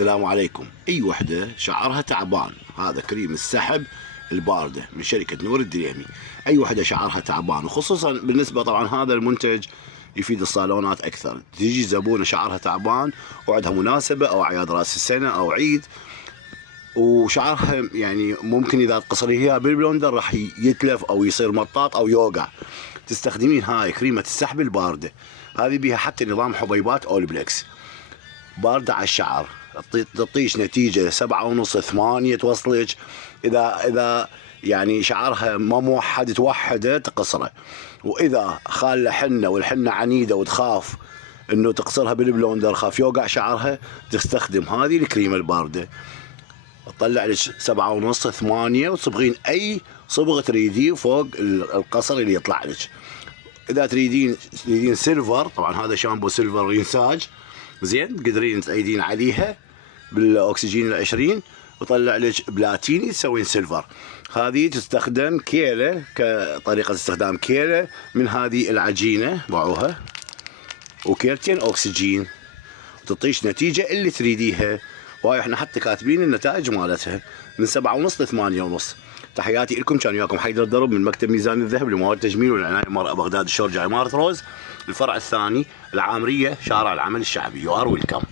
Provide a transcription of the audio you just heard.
السلام عليكم. اي وحده شعرها تعبان، هذا كريم السحب البارده من شركه نور الدريمي. اي وحده شعرها تعبان، وخصوصا بالنسبه طبعا هذا المنتج يفيد الصالونات اكثر. تجي زبونه شعرها تعبان وعندها مناسبه او اعياد راس السنه او عيد، وشعرها يعني ممكن اذا تقصريها بالبلوندر راح يتلف او يصير مطاط او يوقع، تستخدمين هاي كريمه السحب البارده. هذه بيها حتى نظام حبيبات اولبلكس باردة على الشعر، تعطيش نتيجة 7.5 8 توصلك. إذا يعني شعرها ما موحد توحده تقصره، وإذا خالة حنة والحنة عنيدة وتخاف إنه تقصرها بالبلوندر، خاف يوقع شعرها، تستخدم هذه الكريمة الباردة. تطلع لك 7.5 8 وتصبغين أي صبغة تريديه فوق القصر اللي يطلع لك. إذا تريدين سيلفر، طبعا هذا شامبو سيلفر ينساج زين، تقدرين تأيدين عليها بالاكسجين 20 وطلع لك بلاتيني تسوين سيلفر. هذه تستخدم كيله كطريقه استخدام كيله من هذه العجينه باعوها، وكيلتين اكسجين، وتعطيش نتيجه اللي تريديها. وهاي احنا حتى كاتبين النتائج مالتها من 7.5 ل 8.5. تحياتي لكم، كان وياكم حيدر الدرب من مكتب ميزان الذهب لمواد التجميل والعنايه المرأة بغداد الشرجة عمارة روز، الفرع الثاني العامرية شارع العمل الشعبي. يو ار ويلكم.